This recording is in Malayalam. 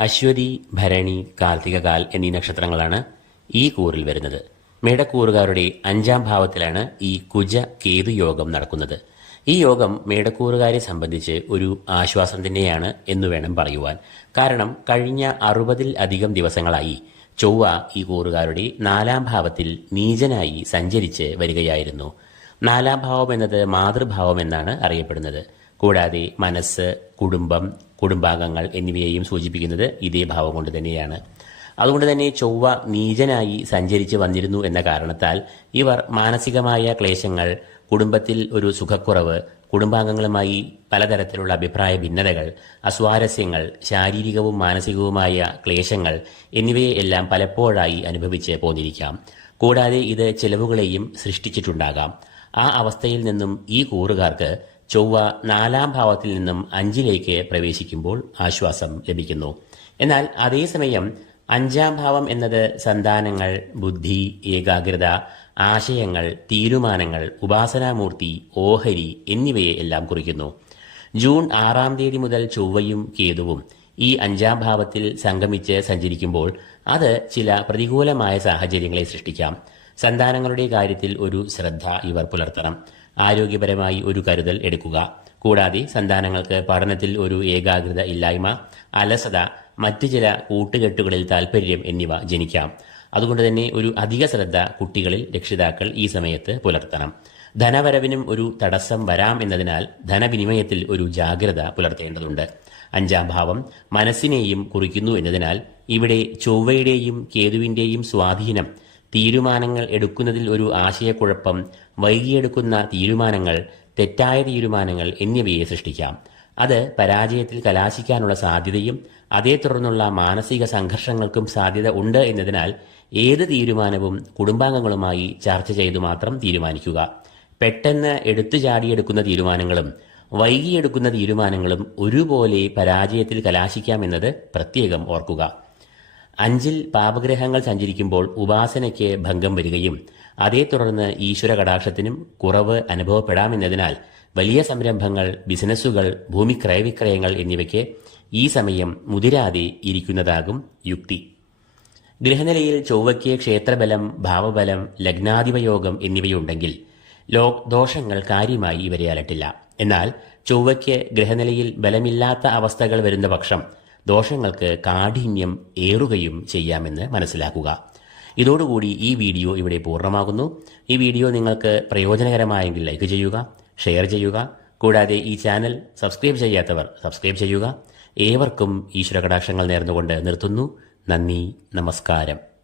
അശ്വതി ഭരണി കാർത്തികകാൽ എന്നീ നക്ഷത്രങ്ങളാണ് ഈ കൂറിൽ വരുന്നത്. മേടക്കൂറുകാരുടെ അഞ്ചാം ഭാവത്തിലാണ് ഈ കുജ കേതു യോഗം നടക്കുന്നത്. ഈ യോഗം മേടക്കൂറുകാരെ സംബന്ധിച്ച് ഒരു ആശ്വാസം തന്നെയാണ് എന്ന് വേണം പറയുവാൻ. കാരണം കഴിഞ്ഞ അറുപതിൽ അധികം ദിവസങ്ങളായി ചൊവ്വ ഈ കൂറുകാരുടെ നാലാം ഭാവത്തിൽ നീചനായി സഞ്ചരിച്ച് വരികയായിരുന്നു. നാലാം ഭാവം എന്നത് മാതൃഭാവം എന്നാണ് അറിയപ്പെടുന്നത്. കൂടാതെ മനസ്സ് കുടുംബം കുടുംബാംഗങ്ങൾ എന്നിവയെയും സൂചിപ്പിക്കുന്നത് ഇതേ ഭാവം കൊണ്ട് തന്നെയാണ്. അതുകൊണ്ട് തന്നെ ചൊവ്വ നീചനായി സഞ്ചരിച്ച് വന്നിരുന്നു എന്ന കാരണത്താൽ ഇവർ മാനസികമായ ക്ലേശങ്ങൾ കുടുംബത്തിൽ ഒരു സുഖക്കുറവ് കുടുംബാംഗങ്ങളുമായി പലതരത്തിലുള്ള അഭിപ്രായ ഭിന്നതകൾ അസ്വാരസ്യങ്ങൾ ശാരീരികവും മാനസികവുമായ ക്ലേശങ്ങൾ എന്നിവയെല്ലാം പലപ്പോഴായി അനുഭവിച്ച് പോന്നിരിക്കാം. കൂടാതെ ഇത് ചെലവുകളെയും സൃഷ്ടിച്ചിട്ടുണ്ടാകാം. ആ അവസ്ഥയിൽ നിന്നും ഈ കൂറുകാർക്ക് ചൊവ്വ നാലാം ഭാവത്തിൽ നിന്നും അഞ്ചിലേക്ക് പ്രവേശിക്കുമ്പോൾ ആശ്വാസം ലഭിക്കുന്നു. എന്നാൽ അതേസമയം അഞ്ചാം ഭാവം എന്നത് സന്താനങ്ങൾ ബുദ്ധി ഏകാഗ്രത ആശയങ്ങൾ തീരുമാനങ്ങൾ ഉപാസനാമൂർത്തി ഓഹരി എന്നിവയെ എല്ലാം കുറിക്കുന്നു. ജൂൺ ആറാം തീയതി മുതൽ ചൊവ്വയും കേതുവും ഈ അഞ്ചാം ഭാവത്തിൽ സംഗമിച്ച് സഞ്ചരിക്കുമ്പോൾ അത് ചില പ്രതികൂലമായ സാഹചര്യങ്ങളെ സൃഷ്ടിക്കാം. സന്താനങ്ങളുടെ കാര്യത്തിൽ ഒരു ശ്രദ്ധ ഇവർ പുലർത്തണം. ആരോഗ്യപരമായി ഒരു കരുതൽ എടുക്കുക. കൂടാതെ സന്താനങ്ങൾക്ക് പഠനത്തിൽ ഒരു ഏകാഗ്രത ഇല്ലായ്മ അലസത മറ്റു ചില കൂട്ടുകെട്ടുകളിൽ താൽപ്പര്യം എന്നിവ ജനിക്കാം. അതുകൊണ്ട് തന്നെ ഒരു അധിക ശ്രദ്ധ കുട്ടികളിൽ രക്ഷിതാക്കൾ ഈ സമയത്ത് പുലർത്തണം. ധനവരവിനും ഒരു തടസ്സം വരാം എന്നതിനാൽ ധനവിനിമയത്തിൽ ഒരു ജാഗ്രത പുലർത്തേണ്ടതുണ്ട്. അഞ്ചാം ഭാവം മനസ്സിനെയും കുറിക്കുന്നു എന്നതിനാൽ ഇവിടെ ചൊവ്വയുടെയും കേതുവിന്റെയും സ്വാധീനം തീരുമാനങ്ങൾ എടുക്കുന്നതിൽ ഒരു ആശയക്കുഴപ്പം വൈകിയെടുക്കുന്ന തീരുമാനങ്ങൾ തെറ്റായ തീരുമാനങ്ങൾ എന്നിവയെ സൃഷ്ടിക്കാം. അത് പരാജയത്തിൽ കലാശിക്കാനുള്ള സാധ്യതയും അതേ തുടർന്നുള്ള മാനസിക സംഘർഷങ്ങൾക്കും സാധ്യത ഉണ്ട് എന്നതിനാൽ ഏത് തീരുമാനവും കുടുംബാംഗങ്ങളുമായി ചർച്ച ചെയ്തു മാത്രം തീരുമാനിക്കുക. പെട്ടെന്ന് എടുത്തു ചാടിയെടുക്കുന്ന തീരുമാനങ്ങളും വൈകിയെടുക്കുന്ന തീരുമാനങ്ങളും ഒരുപോലെ പരാജയത്തിൽ കലാശിക്കാമെന്നത് പ്രത്യേകം ഓർക്കുക. അഞ്ചിൽ പാപഗ്രഹങ്ങൾ സഞ്ചരിക്കുമ്പോൾ ഉപാസനയ്ക്ക് ഭംഗം വരികയും അതേ തുടർന്ന് ഈശ്വര കടാക്ഷത്തിനും കുറവ് അനുഭവപ്പെടാമെന്നതിനാൽ വലിയ സംരംഭങ്ങൾ ബിസിനസ്സുകൾ ഭൂമി ക്രയവിക്രയങ്ങൾ എന്നിവയ്ക്ക് ഈ സമയം മുതിരാതെ ഇരിക്കുന്നതാകും യുക്തി. ഗൃഹനിലയിൽ ചൊവ്വയ്ക്ക് ക്ഷേത്രബലം ഭാവബലം ലഗ്നാധിപയോഗം എന്നിവയുണ്ടെങ്കിൽ ലോ ദോഷങ്ങൾ കാര്യമായി ഇവരെ അലട്ടില്ല. എന്നാൽ ചൊവ്വയ്ക്ക് ഗൃഹനിലയിൽ ബലമില്ലാത്ത അവസ്ഥകൾ വരുന്ന പക്ഷം ദോഷങ്ങൾക്ക് കാഠിന്യം ഏറുകയും ചെയ്യാമെന്ന് മനസ്സിലാക്കുക. ഇതോടുകൂടി ഈ വീഡിയോ ഇവിടെ പൂർണമാകുന്നു. ഈ വീഡിയോ നിങ്ങൾക്ക് പ്രയോജനകരമായെങ്കിൽ ലൈക്ക് ചെയ്യുക ഷെയർ ചെയ്യുക. കൂടാതെ ഈ ചാനൽ സബ്സ്ക്രൈബ് ചെയ്യാത്തവർ സബ്സ്ക്രൈബ് ചെയ്യുക. ഏവർക്കും ഈശ്വര കടാക്ഷങ്ങൾ നേർന്നുകൊണ്ട് നിർത്തുന്നു. നന്ദി നമസ്കാരം.